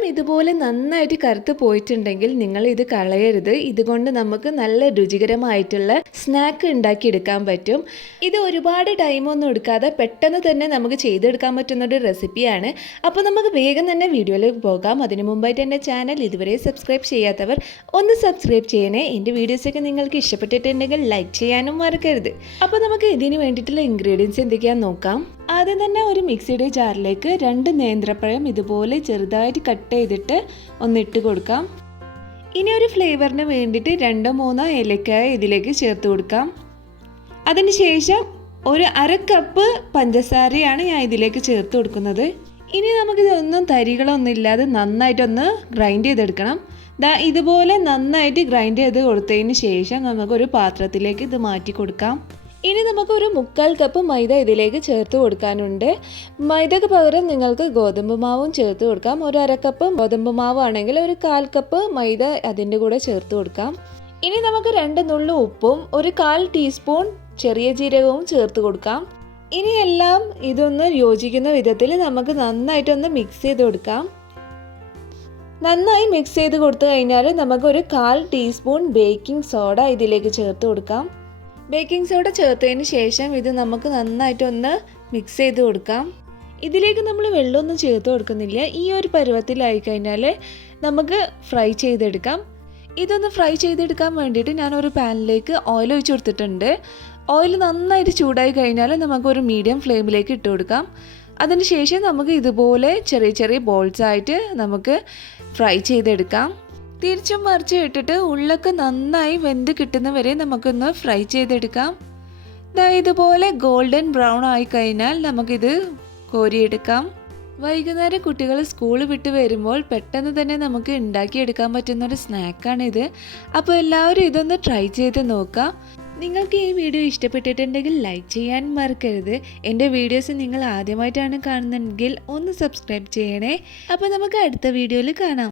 പഴം ഇതുപോലെ നന്നായിട്ട് കറുത്ത് പോയിട്ടുണ്ടെങ്കിൽ നിങ്ങൾ ഇത് കളയരുത്. ഇതുകൊണ്ട് നമുക്ക് നല്ല രുചികരമായിട്ടുള്ള സ്നാക്ക് ഉണ്ടാക്കിയെടുക്കാൻ പറ്റും. ഇത് ഒരുപാട് ടൈമൊന്നും എടുക്കാതെ പെട്ടെന്ന് തന്നെ നമുക്ക് ചെയ്തെടുക്കാൻ പറ്റുന്നൊരു റെസിപ്പിയാണ്. അപ്പോൾ നമുക്ക് വേഗം തന്നെ വീഡിയോയിലേക്ക് പോകാം. അതിനു മുമ്പായിട്ട് എൻ്റെ ചാനൽ ഇതുവരെ സബ്സ്ക്രൈബ് ചെയ്യാത്തവർ ഒന്ന് സബ്സ്ക്രൈബ് ചെയ്യണേ. എൻ്റെ വീഡിയോസൊക്കെ നിങ്ങൾക്ക് ഇഷ്ടപ്പെട്ടിട്ടുണ്ടെങ്കിൽ ലൈക്ക് ചെയ്യാനും മറക്കരുത്. അപ്പോൾ നമുക്ക് ഇതിന് വേണ്ടിയിട്ടുള്ള ഇൻഗ്രീഡിയൻസ് എന്തൊക്കെയാണെന്ന് നോക്കാം. ആദ്യം തന്നെ ഒരു മിക്സിയുടെ ജാറിലേക്ക് 2 നേന്ത്രപ്പഴം ഇതുപോലെ ചെറുതായിട്ട് കട്ട് ചെയ്തിട്ട് ഒന്നിട്ട് കൊടുക്കാം. ഇനി ഒരു ഫ്ലേവറിന് വേണ്ടിയിട്ട് 2-3 ഏലക്കായ ഇതിലേക്ക് ചേർത്ത് കൊടുക്കാം. അതിനുശേഷം ഒരു 1/2 കപ്പ് പഞ്ചസാരയാണ് ഞാൻ ഇതിലേക്ക് ചേർത്ത് കൊടുക്കുന്നത്. ഇനി നമുക്കിതൊന്നും തരികളൊന്നും ഇല്ലാതെ നന്നായിട്ടൊന്ന് ഗ്രൈൻഡ് ചെയ്തെടുക്കണം. ഇതുപോലെ നന്നായിട്ട് ഗ്രൈൻഡ് ചെയ്ത് കൊടുത്തതിന് ശേഷം നമുക്കൊരു പാത്രത്തിലേക്ക് ഇത് മാറ്റി കൊടുക്കാം. ഇനി നമുക്കൊരു 1/4 കപ്പ് മൈദ ഇതിലേക്ക് ചേർത്ത് കൊടുക്കാനുണ്ട്. മൈദക്ക് പകരം നിങ്ങൾക്ക് ഗോതമ്പ് മാവും ചേർത്ത് കൊടുക്കാം. ഒരു 1/2 കപ്പ് ഗോതമ്പ് മാവ് ആണെങ്കിൽ ഒരു 1/4 കപ്പ് മൈദ അതിൻ്റെ കൂടെ ചേർത്ത് കൊടുക്കാം. ഇനി നമുക്ക് 2 നുള്ളു ഉപ്പും ഒരു 1/4 ടീസ്പൂൺ ചെറിയ ജീരകവും ചേർത്ത് കൊടുക്കാം. ഇനി എല്ലാം ഇതൊന്ന് യോജിക്കുന്ന വിധത്തിൽ നമുക്ക് നന്നായിട്ടൊന്ന് മിക്സ് ചെയ്ത് കൊടുക്കാം. നന്നായി മിക്സ് ചെയ്ത് കൊടുത്തു കഴിഞ്ഞാൽ നമുക്കൊരു 1/4 ടീസ്പൂൺ ബേക്കിംഗ് സോഡ ഇതിലേക്ക് ചേർത്ത് കൊടുക്കാം. ബേക്കിംഗ് സോഡ ചേർത്തതിന് ശേഷം ഇത് നമുക്ക് നന്നായിട്ടൊന്ന് മിക്സ് ചെയ്ത് കൊടുക്കാം. ഇതിലേക്ക് നമ്മൾ വെള്ളമൊന്നും ചേർത്ത് കൊടുക്കുന്നില്ല. ഈ ഒരു പരുവത്തിലായി കഴിഞ്ഞാൽ നമുക്ക് ഫ്രൈ ചെയ്തെടുക്കാം. ഇതൊന്ന് ഫ്രൈ ചെയ്തെടുക്കാൻ വേണ്ടിയിട്ട് ഞാനൊരു പാനിലേക്ക് ഓയിൽ ഒഴിച്ച് കൊടുത്തിട്ടുണ്ട്. ഓയിൽ നന്നായിട്ട് ചൂടായി കഴിഞ്ഞാൽ നമുക്കൊരു മീഡിയം ഫ്ലെയിമിലേക്ക് ഇട്ട് കൊടുക്കാം. അതിനുശേഷം നമുക്ക് ഇതുപോലെ ചെറിയ ചെറിയ ബോൾസ് ആയിട്ട് നമുക്ക് ഫ്രൈ ചെയ്തെടുക്കാം. തിരിച്ചും മറിച്ചും ഇട്ടിട്ട് ഉള്ളൊക്കെ നന്നായി വെന്ത് കിട്ടുന്നവരെ നമുക്കൊന്ന് ഫ്രൈ ചെയ്തെടുക്കാം. ഇതുപോലെ ഗോൾഡൻ ബ്രൗൺ ആയി കഴിഞ്ഞാൽ നമുക്കിത് കോരിയെടുക്കാം. വൈകുന്നേരം കുട്ടികൾ സ്കൂൾ വിട്ട് വരുമ്പോൾ പെട്ടെന്ന് തന്നെ നമുക്ക് ഉണ്ടാക്കിയെടുക്കാൻ പറ്റുന്നൊരു സ്നാക്കാണിത്. അപ്പോൾ എല്ലാവരും ഇതൊന്ന് ട്രൈ ചെയ്ത് നോക്കാം. നിങ്ങൾക്ക് ഈ വീഡിയോ ഇഷ്ടപ്പെട്ടിട്ടുണ്ടെങ്കിൽ ലൈക്ക് ചെയ്യാൻ മറക്കരുത്. എൻ്റെ വീഡിയോസ് നിങ്ങൾ ആദ്യമായിട്ടാണ് കാണുന്നതെങ്കിൽ ഒന്ന് സബ്സ്ക്രൈബ് ചെയ്യണേ. അപ്പോൾ നമുക്ക് അടുത്ത വീഡിയോയിൽ കാണാം.